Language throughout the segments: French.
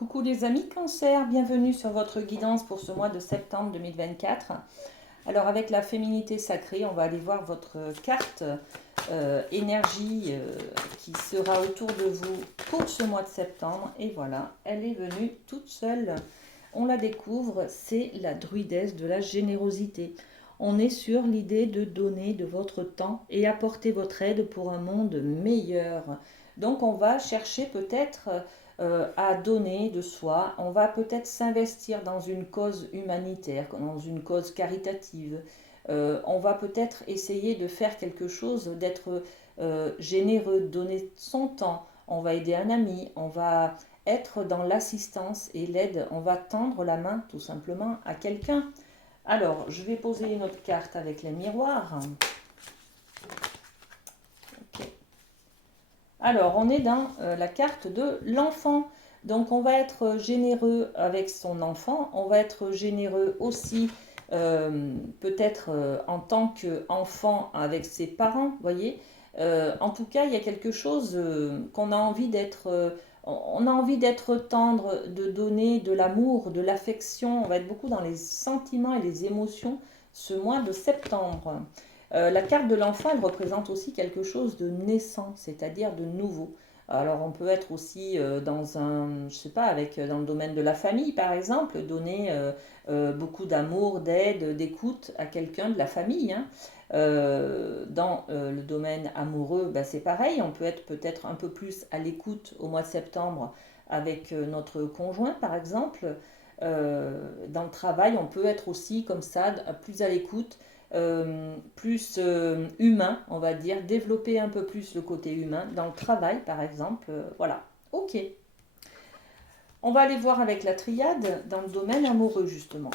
Coucou les amis Cancer, bienvenue sur votre guidance pour ce mois de septembre 2024. Alors avec la féminité sacrée, on va aller voir votre carte énergie qui sera autour de vous pour ce mois de septembre. Et voilà, elle est venue toute seule. On la découvre, c'est la druidesse de la générosité. On est sur l'idée de donner de votre temps et apporter votre aide pour un monde meilleur. Donc on va chercher peut-être à donner de soi, on va peut-être s'investir dans une cause humanitaire, dans une cause caritative. On va peut-être essayer de faire quelque chose, d'être généreux, de donner son temps. On va aider un ami, on va être dans l'assistance et l'aide, on va tendre la main tout simplement à quelqu'un. Alors, je vais poser une autre carte avec les miroirs. Ok. Alors, on est dans la carte de l'enfant. Donc, on va être généreux avec son enfant. On va être généreux aussi, peut-être en tant qu'enfant avec ses parents, voyez. En tout cas, il y a quelque chose qu'on a envie d'être... on a envie d'être tendre, de donner de l'amour, de l'affection. On va être beaucoup dans les sentiments et les émotions ce mois de septembre. La carte de l'enfant, elle représente aussi quelque chose de naissant, c'est-à-dire de nouveau. Alors on peut être aussi dans un, je sais pas, dans le domaine de la famille par exemple, donner beaucoup d'amour, d'aide, d'écoute à quelqu'un de la famille, hein. Dans le domaine amoureux, bah, c'est pareil, on peut être peut-être un peu plus à l'écoute au mois de septembre avec notre conjoint par exemple. Dans le travail, on peut être aussi comme ça, plus à l'écoute, plus humain, on va dire, développer un peu plus le côté humain dans le travail, par exemple. Voilà. Ok. On va aller voir avec la triade dans le domaine amoureux, justement.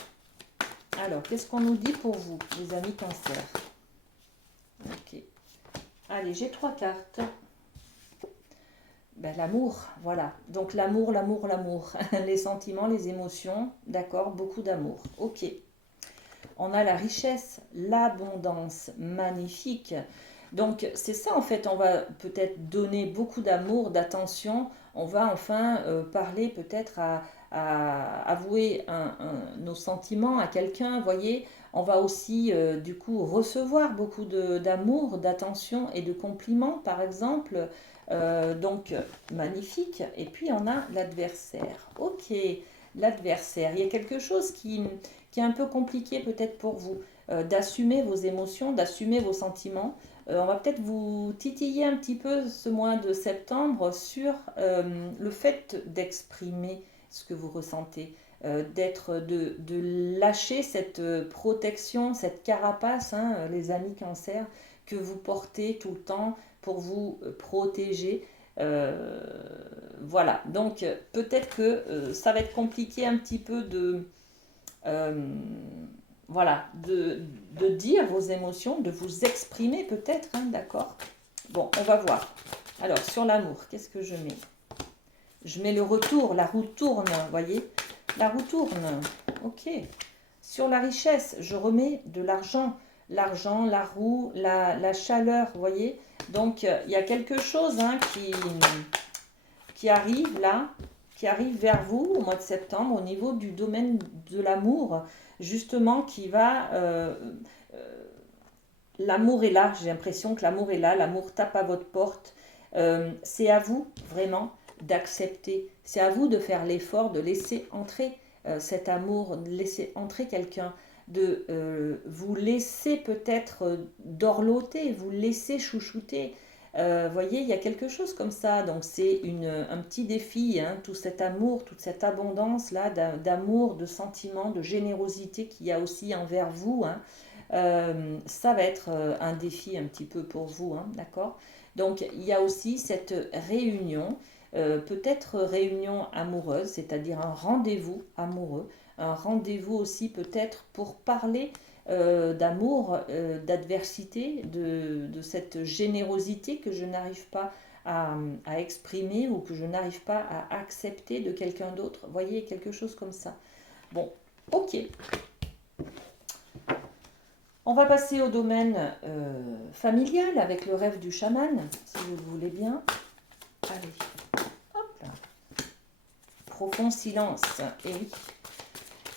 Alors, qu'est-ce qu'on nous dit pour vous, les amis Cancer? Ok. Allez, j'ai 3 cartes. Ben, l'amour, voilà. Donc l'amour, l'amour, l'amour. Les sentiments, les émotions, d'accord, beaucoup d'amour. Ok. On a la richesse, l'abondance, magnifique. Donc c'est ça en fait, on va peut-être donner beaucoup d'amour, d'attention, on va enfin parler peut-être à avouer nos sentiments à quelqu'un, voyez, on va aussi du coup recevoir beaucoup d'amour, d'attention et de compliments par exemple. Donc magnifique. Et puis on a l'adversaire. Ok, l'adversaire. Il y a quelque chose qui est un peu compliqué peut-être pour vous, d'assumer vos émotions, d'assumer vos sentiments. On va peut-être vous titiller un petit peu ce mois de septembre sur le fait d'exprimer ce que vous ressentez, de lâcher cette protection, cette carapace, hein, les amis cancer, que vous portez tout le temps pour vous protéger. Euh, voilà, donc peut-être que ça va être compliqué un petit peu euh, voilà, de dire vos émotions, de vous exprimer peut-être, hein, d'accord. Bon, on va voir. Alors, sur l'amour, qu'est-ce que je mets? Je mets le retour, la roue tourne, vous voyez. La roue tourne, ok. Sur la richesse, je remets de l'argent. L'argent, la roue, la chaleur, vous voyez. Donc, il y a quelque chose hein, qui arrive là, qui arrive vers vous au mois de septembre au niveau du domaine de l'amour, justement qui va... l'amour est là, j'ai l'impression que l'amour est là, l'amour tape à votre porte. C'est à vous vraiment d'accepter, c'est à vous de faire l'effort de laisser entrer cet amour, de laisser entrer quelqu'un, de vous laisser peut-être dorloter, vous laisser chouchouter. Voyez, il y a quelque chose comme ça, donc c'est un petit défi, hein, tout cet amour, toute cette abondance là d'amour, de sentiments, de générosité qu'il y a aussi envers vous, hein. Ça va être un défi un petit peu pour vous, hein, d'accord. Donc il y a aussi cette réunion, peut-être réunion amoureuse, c'est-à-dire un rendez-vous amoureux, un rendez-vous aussi peut-être pour parler d'amour, d'adversité, de cette générosité que je n'arrive pas à exprimer ou que je n'arrive pas à accepter de quelqu'un d'autre. Voyez, quelque chose comme ça. Bon, ok. On va passer au domaine familial avec le rêve du chaman, si vous le voulez bien. Allez, hop là. profond silence. Et oui,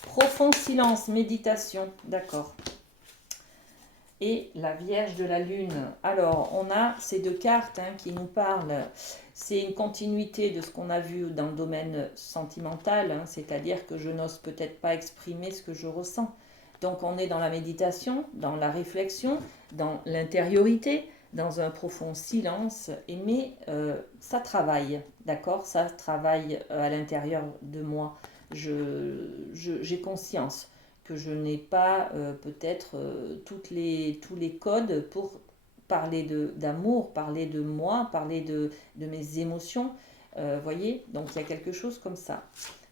profond silence, méditation, d'accord. Et la Vierge de la Lune. Alors, on a ces deux cartes qui nous parlent. C'est une continuité de ce qu'on a vu dans le domaine sentimental, c'est-à-dire que je n'ose peut-être pas exprimer ce que je ressens. Donc, on est dans la méditation, dans la réflexion, dans l'intériorité, dans un profond silence. Mais ça travaille, d'accord? Ça travaille à l'intérieur de moi. J'ai conscience que je n'ai pas peut-être tous les codes pour parler d'amour, parler de moi, parler de mes émotions. Voyez, donc il y a quelque chose comme ça.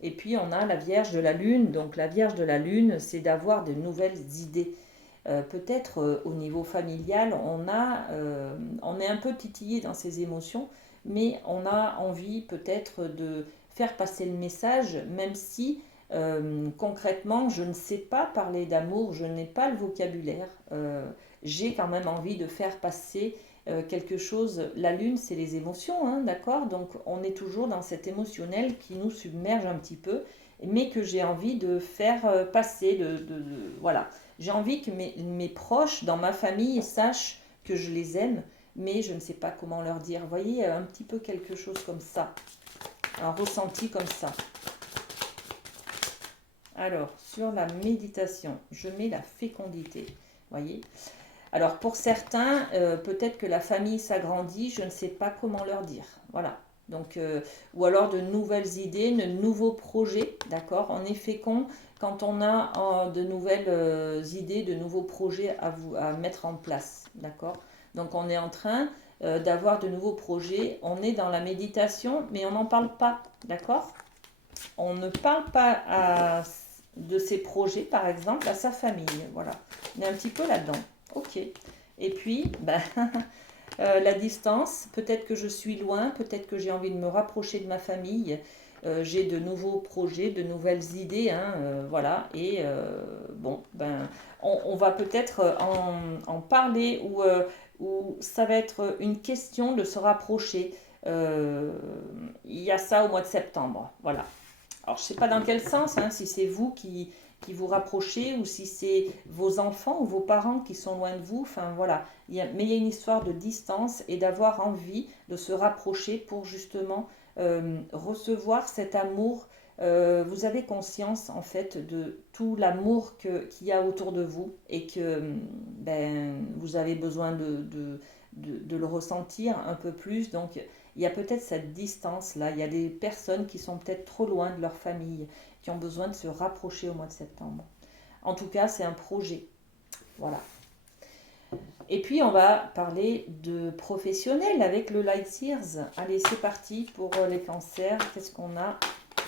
Et puis on a la Vierge de la Lune. Donc la Vierge de la Lune, c'est d'avoir de nouvelles idées. Peut-être au niveau familial, on est un peu titillé dans ses émotions, mais on a envie peut-être de faire passer le message, même si concrètement, je ne sais pas parler d'amour, je n'ai pas le vocabulaire. J'ai quand même envie de faire passer quelque chose. La lune, c'est les émotions, d'accord? Donc, on est toujours dans cet émotionnel qui nous submerge un petit peu, mais que j'ai envie de faire passer. Voilà. J'ai envie que mes proches, dans ma famille, sachent que je les aime, mais je ne sais pas comment leur dire. Vous voyez, un petit peu quelque chose comme ça. Un ressenti comme ça. Alors, sur la méditation, je mets la fécondité. Voyez. Alors, pour certains, peut-être que la famille s'agrandit, je ne sais pas comment leur dire. Voilà. Donc, ou alors de nouvelles idées, de nouveaux projets. D'accord. On est fécond quand on a de nouvelles idées, de nouveaux projets à mettre en place. D'accord. Donc, on est en train d'avoir de nouveaux projets. On est dans la méditation, mais on n'en parle pas. D'accord. On ne parle pas de ses projets, par exemple, à sa famille. Voilà. On est un petit peu là-dedans. Ok. Et puis, la distance, peut-être que je suis loin, peut-être que j'ai envie de me rapprocher de ma famille. J'ai de nouveaux projets, de nouvelles idées. Voilà. Et on va peut-être en parler ou ça va être une question de se rapprocher. Il y a ça au mois de septembre. Voilà. Alors, je ne sais pas dans quel sens, si c'est vous qui vous rapprochez ou si c'est vos enfants ou vos parents qui sont loin de vous. Enfin, voilà. Mais il y a une histoire de distance et d'avoir envie de se rapprocher pour justement recevoir cet amour. Vous avez conscience, en fait, de tout l'amour qu'il y a autour de vous et que vous avez besoin de le ressentir un peu plus. Donc, il y a peut-être cette distance-là. Il y a des personnes qui sont peut-être trop loin de leur famille, qui ont besoin de se rapprocher au mois de septembre. En tout cas, c'est un projet. Voilà. Et puis, on va parler de professionnels avec le Light Sears. Allez, c'est parti pour les cancers. Qu'est-ce qu'on a?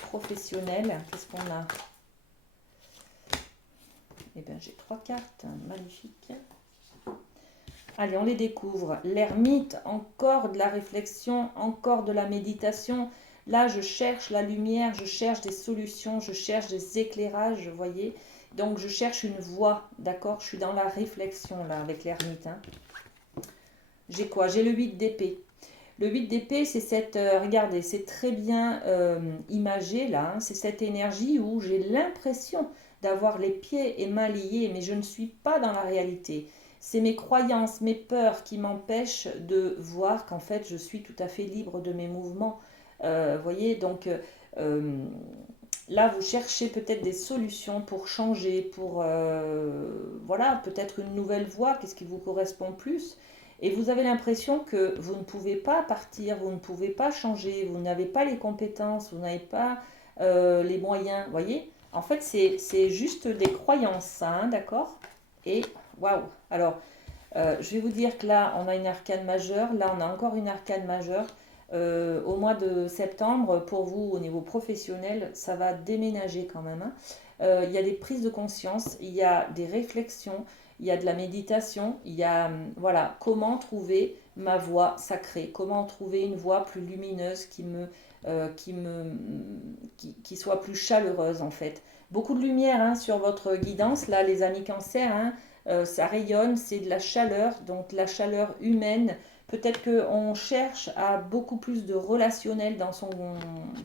Professionnel, qu'est-ce qu'on a? Eh bien, j'ai 3 cartes. Magnifique. Allez, on les découvre. L'ermite, encore de la réflexion, encore de la méditation. Là, je cherche la lumière, je cherche des solutions, je cherche des éclairages, vous voyez. Donc, je cherche une voie, d'accord? Je suis dans la réflexion, là, avec l'ermite. J'ai quoi? J'ai le 8 d'épée. Le 8 d'épée, c'est cette... regardez, c'est très bien imagé, là. C'est cette énergie où j'ai l'impression d'avoir les pieds et mains liés, mais je ne suis pas dans la réalité. C'est mes croyances, mes peurs qui m'empêchent de voir qu'en fait, je suis tout à fait libre de mes mouvements. Voyez, donc là, vous cherchez peut-être des solutions pour changer, pour, voilà, peut-être une nouvelle voie, qu'est-ce qui vous correspond plus. Et vous avez l'impression que vous ne pouvez pas partir, vous ne pouvez pas changer, vous n'avez pas les compétences, vous n'avez pas les moyens, voyez. En fait, c'est juste des croyances, ça, d'accord? Et waouh! Alors, je vais vous dire que là, on a une arcane majeure. Là, on a encore une arcane majeure. Au mois de septembre, pour vous, au niveau professionnel, ça va déménager quand même. Il y a des prises de conscience, il y a des réflexions, il y a de la méditation, il y a, voilà, comment trouver ma voie sacrée, comment trouver une voie plus lumineuse qui soit plus chaleureuse en fait. Beaucoup de lumière sur votre guidance, là les amis cancer, ça rayonne, c'est de la chaleur, donc la chaleur humaine Peut-être qu'on cherche à beaucoup plus de relationnel dans son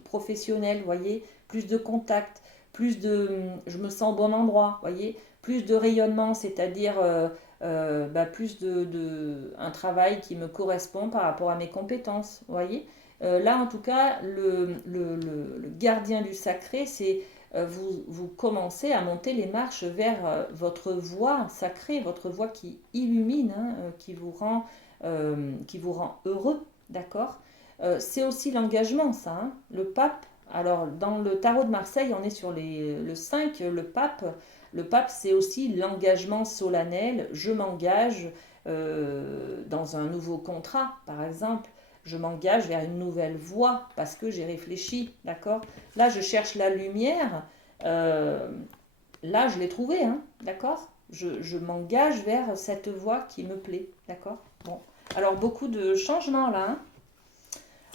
professionnel, voyez, plus de contact, plus de je me sens au bon endroit, voyez, plus de rayonnement, c'est-à-dire plus un travail qui me correspond par rapport à mes compétences, voyez. Là, en tout cas, le gardien du sacré, c'est vous commencez à monter les marches vers votre voie sacrée, votre voie qui illumine, hein, qui vous rend heureux, d'accord. C'est aussi l'engagement, ça, hein. Le pape, alors dans le tarot de Marseille, on est sur le 5, le pape. Le pape, c'est aussi l'engagement solennel. Je m'engage dans un nouveau contrat, par exemple. Je m'engage vers une nouvelle voie parce que j'ai réfléchi, d'accord. Là, je cherche la lumière. euh, Là, je l'ai trouvée, hein, d'accord. Je m'engage vers cette voie qui me plaît, d'accord. Bon, alors beaucoup de changements là, hein.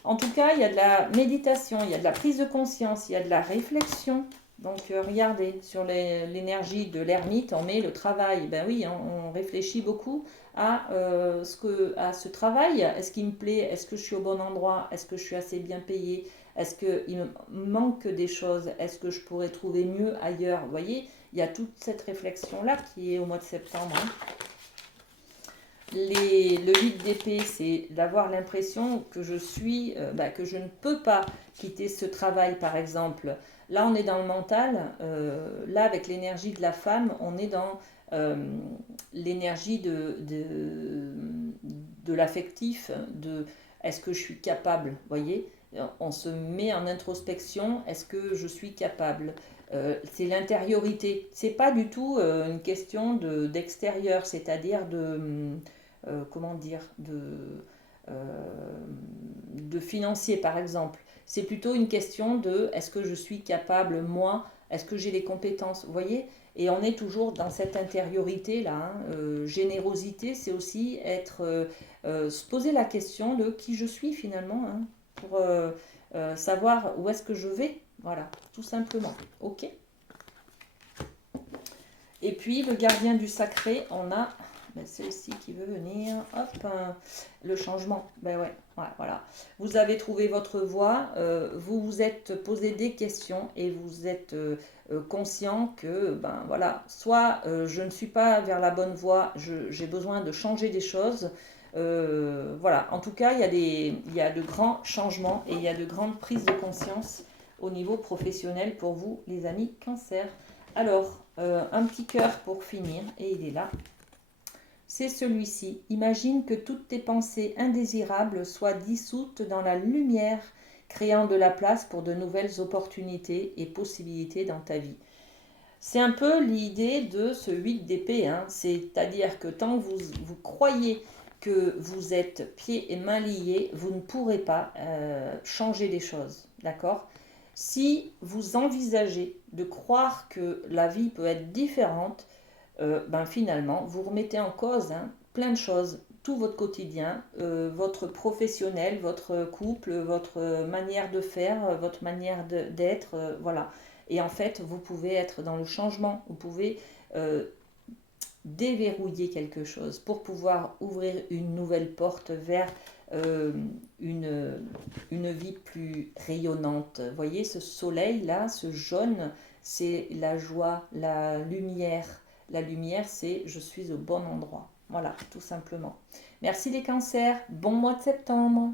En tout cas, il y a de la méditation, il y a de la prise de conscience, il y a de la réflexion. Donc regardez, sur l'énergie de l'ermite, on met le travail. Ben oui, hein, on réfléchit beaucoup à ce travail. Est-ce qu'il me plaît? Est-ce que je suis au bon endroit? Est-ce que je suis assez bien payée? Est-ce qu'il me manque des choses? Est-ce que je pourrais trouver mieux ailleurs? Vous voyez, il y a toute cette réflexion-là qui est au mois de septembre, hein. Le 8 d'épée, c'est d'avoir l'impression que que je ne peux pas quitter ce travail, par exemple. Là, on est dans le mental. Là, avec l'énergie de la femme, on est dans l'énergie de l'affectif, de est-ce que je suis capable, voyez? On se met en introspection, est-ce que je suis capable? C'est l'intériorité. C'est pas du tout une question d'extérieur, c'est-à-dire comment dire, de financier par exemple. C'est plutôt une question de est-ce que je suis capable, moi, est-ce que j'ai les compétences, vous voyez. Et on est toujours dans cette intériorité là, hein. Générosité, c'est aussi se poser la question de qui je suis finalement, hein, pour savoir où est-ce que je vais, voilà, tout simplement. Ok. Et puis le gardien du sacré, on a celle-ci qui veut venir. Hop, le changement. Ben ouais, voilà. Vous avez trouvé votre voie, vous vous êtes posé des questions et vous êtes conscient que, ben voilà, soit je ne suis pas vers la bonne voie, j'ai besoin de changer des choses. Voilà, en tout cas, il y a de grands changements et il y a de grandes prises de conscience au niveau professionnel pour vous, les amis Cancer. Alors, un petit cœur pour finir, et il est là. C'est celui-ci. Imagine que toutes tes pensées indésirables soient dissoutes dans la lumière, créant de la place pour de nouvelles opportunités et possibilités dans ta vie. C'est un peu l'idée de ce 8 d'épée, hein. C'est-à-dire que tant que vous croyez que vous êtes pieds et mains liés, vous ne pourrez pas changer les choses, d'accord? Si vous envisagez de croire que la vie peut être différente, finalement, vous remettez en cause, hein, plein de choses, tout votre quotidien, votre professionnel, votre couple, votre manière de faire, votre manière d'être, voilà. Et en fait, vous pouvez être dans le changement, vous pouvez déverrouiller quelque chose pour pouvoir ouvrir une nouvelle porte vers euh, une, une vie plus rayonnante. Vous voyez, ce soleil-là, ce jaune, c'est la joie, la lumière. La lumière, c'est je suis au bon endroit. Voilà, tout simplement. Merci les cancers. Bon mois de septembre.